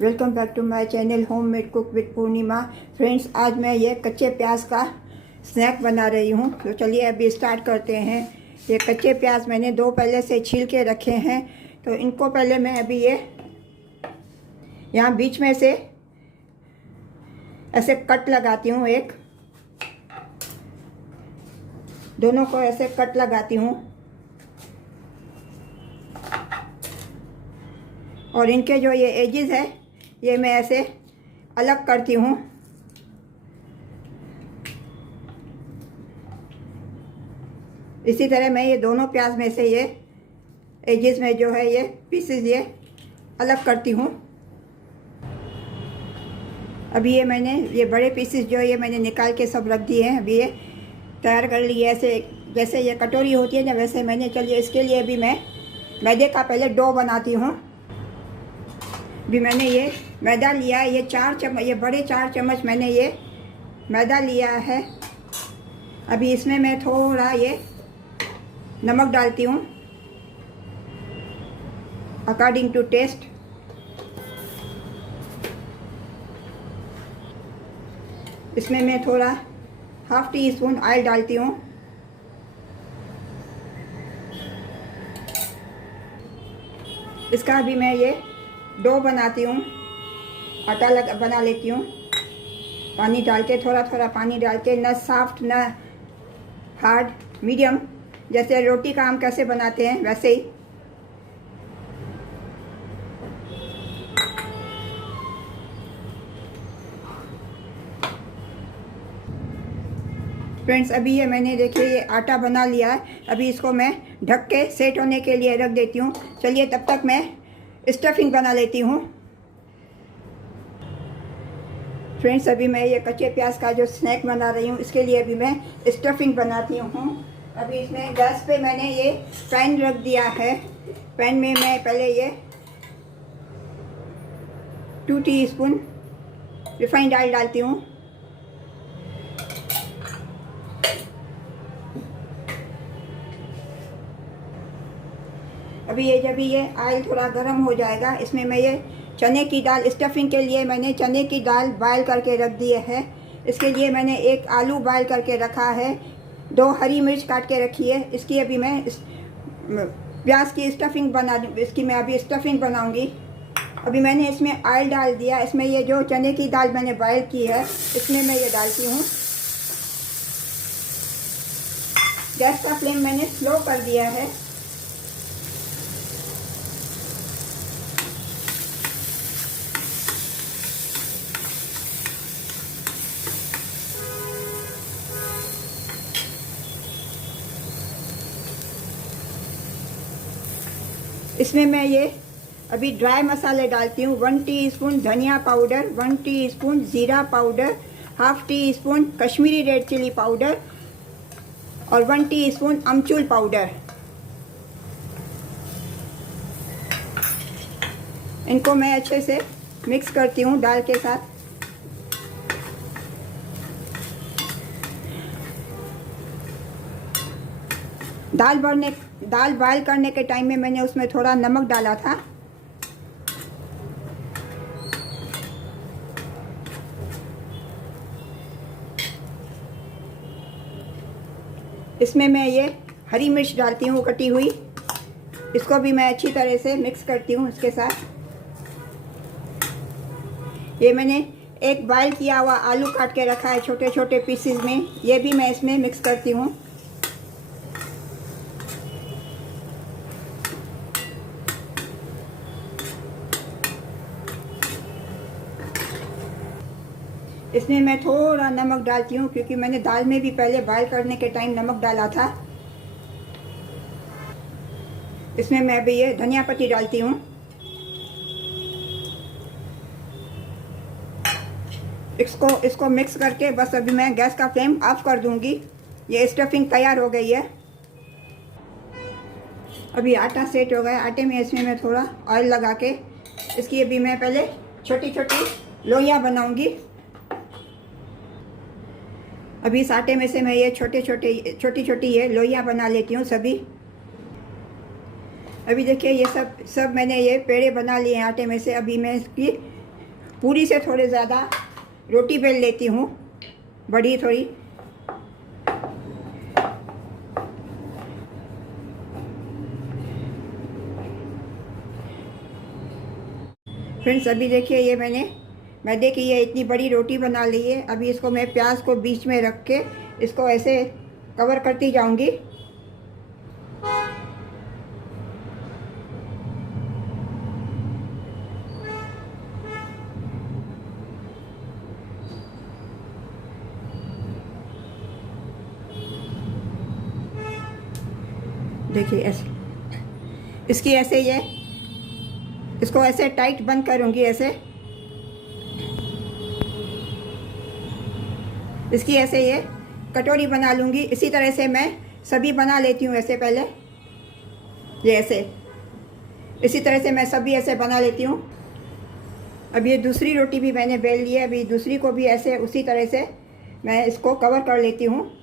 Welcome back to my channel homemade cook with Purnima. Friends, आज मैं ये कच्चे प्याज का स्नैक बना रही हूँ। तो चलिए अभी स्टार्ट करते हैं। ये कच्चे प्याज मैंने दो पहले से छील के रखे हैं। तो इनको पहले मैं अभी ये यहाँ बीच में से ऐसे कट लगाती हूँ। एक दोनों को ऐसे कट लगाती हूँ और इनके जो ये एजेस है ये मैं ऐसे अलग करती हूँ। इसी तरह मैं ये दोनों प्याज में से ये एजेस में जो है ये पीसेस ये अलग करती हूँ। अभी ये मैंने ये बड़े पीसेस जो ये मैंने निकाल के सब रख दिए हैं। अभी ये तैयार कर लिए ऐसे, जैसे ये कटोरी होती है ना वैसे मैंने। चलिए इसके लिए अभी मैं मैदे का पहले डो बनाती हूँ। भी मैंने ये मैदा लिया है, ये 4 चम्मच, ये बड़े 4 चम्मच मैंने ये मैदा लिया है। अभी इसमें मैं थोड़ा ये नमक डालती हूँ अकॉर्डिंग टू टेस्ट। इसमें मैं थोड़ा ½ टीस्पून ऑयल डालती हूँ। इसका भी मैं ये डो बनाती हूँ, आटा बना लेती हूँ। पानी डाल के, थोड़ा थोड़ा पानी डाल के, न सॉफ्ट न हार्ड, मीडियम, जैसे रोटी का हम कैसे बनाते हैं वैसे ही। फ्रेंड्स, अभी ये मैंने देखिए ये आटा बना लिया है। अभी इसको मैं ढक के सेट होने के लिए रख देती हूँ। चलिए तब तक मैं स्टफिंग बना लेती हूँ। फ्रेंड्स, अभी मैं ये कच्चे प्याज का जो स्नैक बना रही हूँ इसके लिए अभी मैं स्टफिंग बनाती हूँ। अभी इसमें गैस पे मैंने ये पैन रख दिया है। पैन में मैं पहले ये 2 टीस्पून रिफाइंड ऑयल डालती हूँ। अभी ये जब ये ऑयल थोड़ा गर्म हो जाएगा, इसमें मैं ये चने की दाल, स्टफिंग के लिए मैंने चने की दाल बॉयल करके रख दी है। इसके लिए मैंने एक आलू बॉयल करके रखा है, 2 हरी मिर्च काट के रखी है। इसकी अभी मैं प्याज की स्टफिंग इसकी मैं अभी स्टफिंग बनाऊंगी। अभी मैंने इसमें ऑयल डाल दिया। इसमें ये जो चने की दाल मैंने बॉयल की है इसमें मैं ये डालती हूँ। गैस का फ्लेम मैंने स्लो कर दिया है। इसमें मैं ये अभी ड्राई मसाले डालती हूँ। 1 टीस्पून धनिया पाउडर, 1 टीस्पून ज़ीरा powder, ½ teaspoon Kashmiri red chilli powder और 1 टीस्पून अमचूर पाउडर। इनको मैं अच्छे से मिक्स करती हूँ दाल के साथ। दाल बॉयल करने के टाइम में मैंने उसमें थोड़ा नमक डाला था। इसमें मैं ये हरी मिर्च डालती हूँ कटी हुई। इसको भी मैं अच्छी तरह से मिक्स करती हूँ इसके साथ। ये मैंने एक बॉयल किया हुआ आलू काट के रखा है छोटे छोटे पीसेस में, ये भी मैं इसमें मिक्स करती हूँ। इसमें मैं थोड़ा नमक डालती हूँ क्योंकि मैंने दाल में भी पहले बॉयल करने के टाइम नमक डाला था। इसमें मैं अभी ये धनिया पत्ती डालती हूँ। इसको मिक्स करके बस अभी मैं गैस का फ्लेम ऑफ कर दूँगी। ये स्टफिंग तैयार हो गई है। अभी आटा सेट हो गया। आटे में इसमें मैं थोड़ा ऑयल लगा के इसकी अभी मैं पहले छोटी छोटी लोइयाँ बनाऊँगी। अभी इस आटे में से मैं ये छोटी छोटी ये लोइयाँ बना लेती हूँ सभी। अभी देखिए ये सब मैंने ये पेड़े बना लिए हैं आटे में से। अभी मैं इसकी पूरी से थोड़े ज़्यादा रोटी बेल लेती हूँ, बड़ी थोड़ी। फ्रेंड्स अभी देखिए ये मैदे की ये इतनी बड़ी रोटी बना ली है। अभी इसको मैं प्याज को बीच में रख के इसको ऐसे कवर करती जाऊंगी। देखिए ऐसे इसको ऐसे टाइट बंद करूंगी, ऐसे इसकी ऐसे ये कटोरी बना लूँगी। इसी तरह से मैं सभी बना लेती हूँ। ऐसे पहले ये ऐसे इसी तरह से मैं सभी ऐसे बना लेती हूँ। अब ये दूसरी रोटी भी मैंने बेल ली है। अभी दूसरी को भी ऐसे उसी तरह से मैं इसको कवर कर लेती हूँ।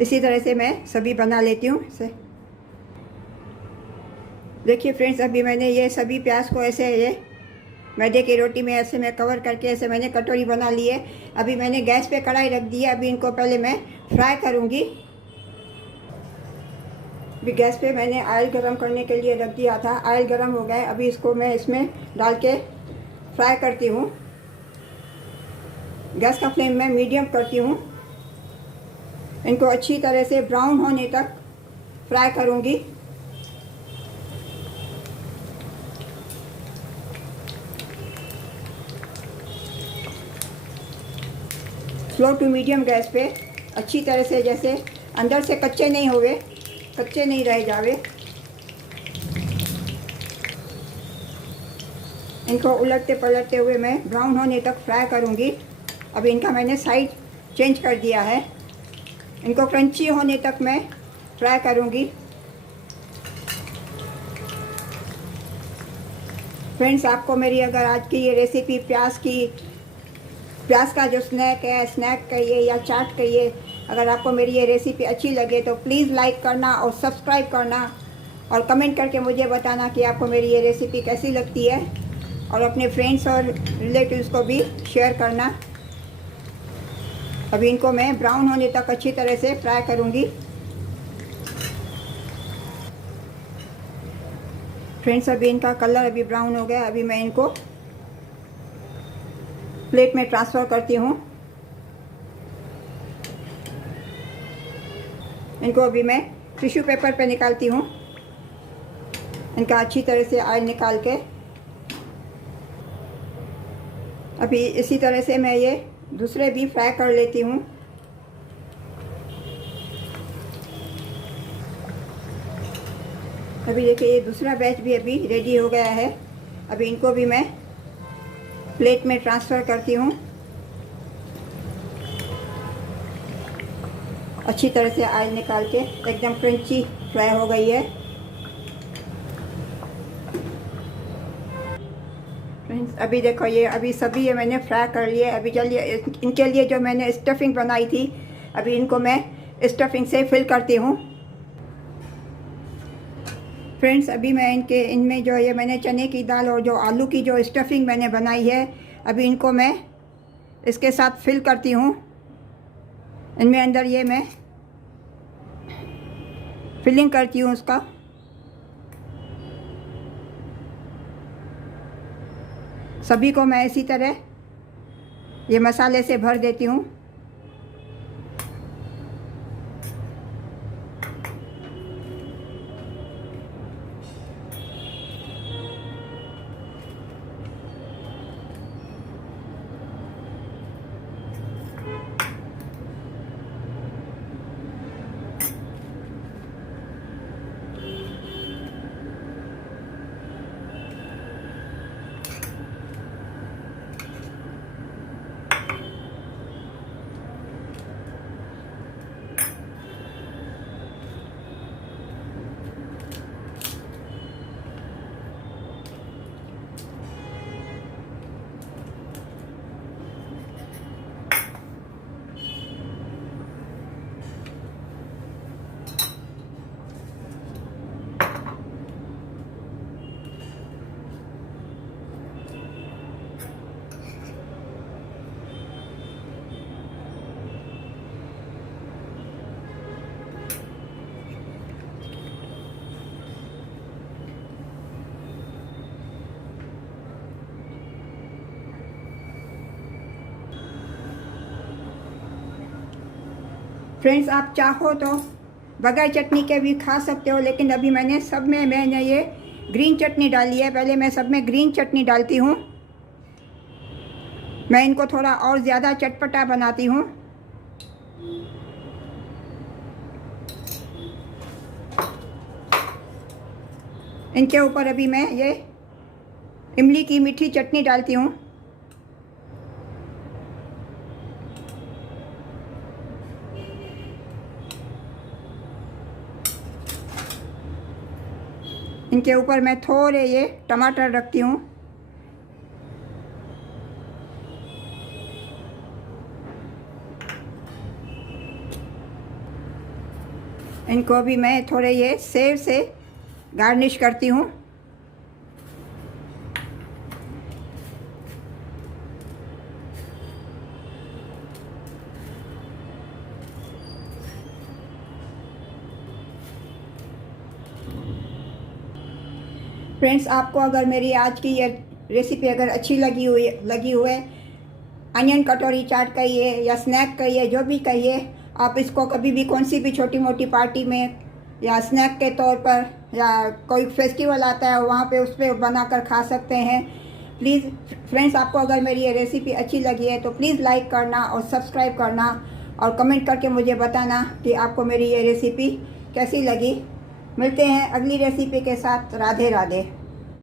इसी तरह से मैं सभी बना लेती हूँ इसे। देखिए फ्रेंड्स अभी मैंने ये सभी प्याज को ऐसे ये मैदे की रोटी में ऐसे मैं कवर करके ऐसे मैंने कटोरी बना ली है। अभी मैंने गैस पे कढ़ाई रख दी है। अभी इनको पहले मैं फ्राई करूँगी। अभी गैस पे मैंने ऑयल गरम करने के लिए रख दिया था। ऑयल गरम हो गया। अभी इसको मैं इसमें डाल के फ्राई करती हूँ। गैस का फ्लेम मैं मीडियम करती हूँ। इनको अच्छी तरह से ब्राउन होने तक फ्राई करूँगी। स्लो टू मीडियम गैस पे अच्छी तरह से, जैसे अंदर से कच्चे नहीं रह जावे। इनको उलटते पलटते हुए मैं ब्राउन होने तक फ्राई करूँगी। अभी इनका मैंने साइड चेंज कर दिया है। इनको क्रंची होने तक मैं फ्राई करूँगी। फ्रेंड्स आपको मेरी अगर आज की ये रेसिपी प्याज का जो स्नैक कहिए या चाट कहिए, अगर आपको मेरी ये रेसिपी अच्छी लगे तो प्लीज़ लाइक करना और सब्सक्राइब करना और कमेंट करके मुझे बताना कि आपको मेरी ये रेसिपी कैसी लगती है, और अपने फ्रेंड्स और रिलेटिव्स को भी शेयर करना। अभी इनको मैं ब्राउन होने तक अच्छी तरह से फ्राई करूँगी। फ्रेंड्स अभी इनका कलर अभी ब्राउन हो गया। अभी मैं इनको प्लेट में ट्रांसफ़र करती हूँ। इनको अभी मैं टिश्यू पेपर पे निकालती हूँ। इनका अच्छी तरह से ऑयल निकाल के अभी इसी तरह से मैं ये दूसरे भी फ्राई कर लेती हूँ। अभी देखिए ये दूसरा बैच भी अभी रेडी हो गया है। अभी इनको भी मैं प्लेट में ट्रांसफ़र करती हूँ। अच्छी तरह से ऑयल निकाल के एकदम क्रंची फ्राई हो गई है। फ्रेंड्स अभी देखो ये अभी सभी ये मैंने फ्राई कर लिए। अभी चलिए इनके लिए जो मैंने स्टफिंग बनाई थी, अभी इनको मैं स्टफिंग से फिल करती हूँ। फ्रेंड्स अभी मैं इनमें जो ये मैंने चने की दाल और जो आलू की जो स्टफिंग मैंने बनाई है, अभी इनको मैं इसके साथ फिल करती हूँ। इनमें अंदर ये मैं फिलिंग करती हूँ उसका। सभी को मैं इसी तरह ये मसाले से भर देती हूँ। फ्रेंड्स, आप चाहो तो बगैर चटनी के भी खा सकते हो, लेकिन अभी मैंने सब में मैंने ये ग्रीन चटनी डाली है। पहले मैं सब में ग्रीन चटनी डालती हूँ, मैं इनको थोड़ा और ज़्यादा चटपटा बनाती हूँ। इनके ऊपर अभी मैं ये इमली की मीठी चटनी डालती हूँ। इनके ऊपर मैं थोड़े ये टमाटर रखती हूँ। इनको भी मैं थोड़े ये सेव से गार्निश करती हूँ। फ्रेंड्स, आपको अगर मेरी आज की ये रेसिपी अगर अच्छी लगी हुई अनियन कटोरी चाट कहिए या स्नैक कहिए, जो भी कहिए, आप इसको कभी भी कौन सी भी छोटी मोटी पार्टी में या स्नैक के तौर पर या कोई फेस्टिवल आता है वहाँ पे उस पर बना कर खा सकते हैं। प्लीज़ फ्रेंड्स, आपको अगर मेरी ये रेसिपी अच्छी लगी है तो प्लीज़ लाइक करना और सब्सक्राइब करना और कमेंट करके मुझे बताना कि आपको मेरी ये रेसिपी कैसी लगी। मिलते हैं अगली रेसिपी के साथ। राधे राधे।